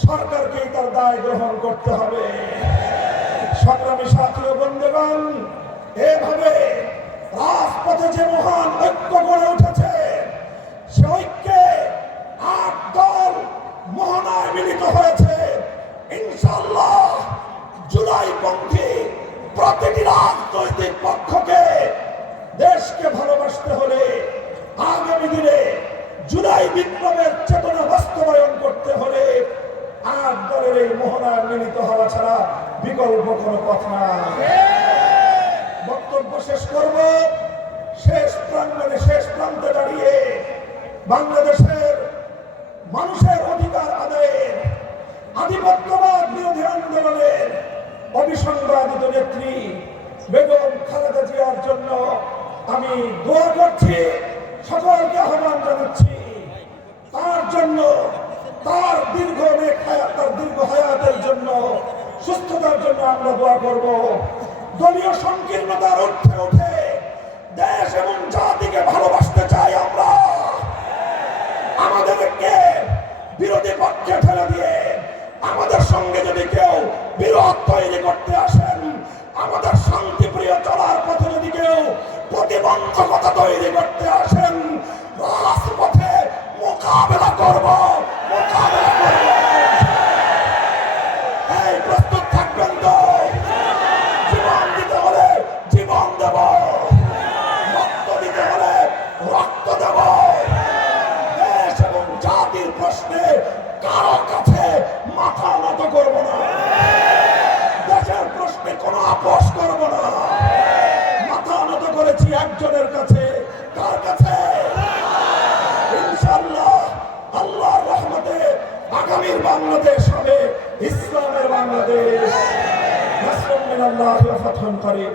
সরকারকেই তার দায় গ্রহণ করতে হবে। সংগ্রামী সাথী ও বন্ধুগণ, এভাবে রাজপথে যে মহান ঐক্য গড়ে উঠেছে, সে ঐক্যে ৮ দল মোহনায় মিলিত হয়েছে। ইনশাআল্লাহ জুলাইপন্থী প্রতিটি রাজনৈতিক পক্ষকে দেশকে ভালোবাসতে হলে আগামী দিনে জুলাই বিপ্লবের চেতনা বাস্তবায়ন করতে হলে ৮ দলের এই মোহনায় মিলিত হওয়া ছাড়া বিকল্প কোনো পথ নাই। বক্তব্য শেষ করব শেষ প্রাঙ্গণে, শেষ প্রান্তে দাঁড়িয়ে বাংলাদেশের মানুষের অধিকার আদায়ের আধিপত্যবাদ বিরোধী আন্দোলনের অবিসংবাদিত নেত্রী বেগম খালেদা জিয়ার জন্য আমি দোয়া করছি, সকলকে আহ্বান জানাচ্ছি। তার জন্য, তার দীর্ঘ হায়াতের জন্য, সুস্থতার জন্য আমরা দোয়া করব। দলীয় সংকীর্ণতার ঊর্ধ্বে উঠে দেশ এবং জাতিকে ভালোবাসতে চাই আমরা। আমাদেরকে বিরোধী পক্ষে ফেলে দিয়ে আমাদের সঙ্গে যদি কেউ বিরোধ তৈরি করতে আসেন, আমাদের শান্তিপ্রিয় চলার পথে যদি কেউ প্রতিবন্ধকতা তৈরি করতে আসেন, রাজপথে মোকাবেলা করব। এই প্রস্তুত থাকবেন তো? জীবন দিতে হলে জীবন দেব, রক্ত দিতে হলে রক্ত দেব। দেশ এবং জাতির প্রশ্নে কারো কাছে মাথা নত করব না। দেশের প্রশ্নে কোনো আপোষ করব না। মাথা নত করেছি একজনের কাছে, কার কাছে? ইনশাআল্লাহ আল্লাহর রহমতে আগামীর বাংলাদেশ হবে ইসলামের বাংলাদেশ। নাসরুম মিনাল্লাহি ওয়া ফাতহুন করিম।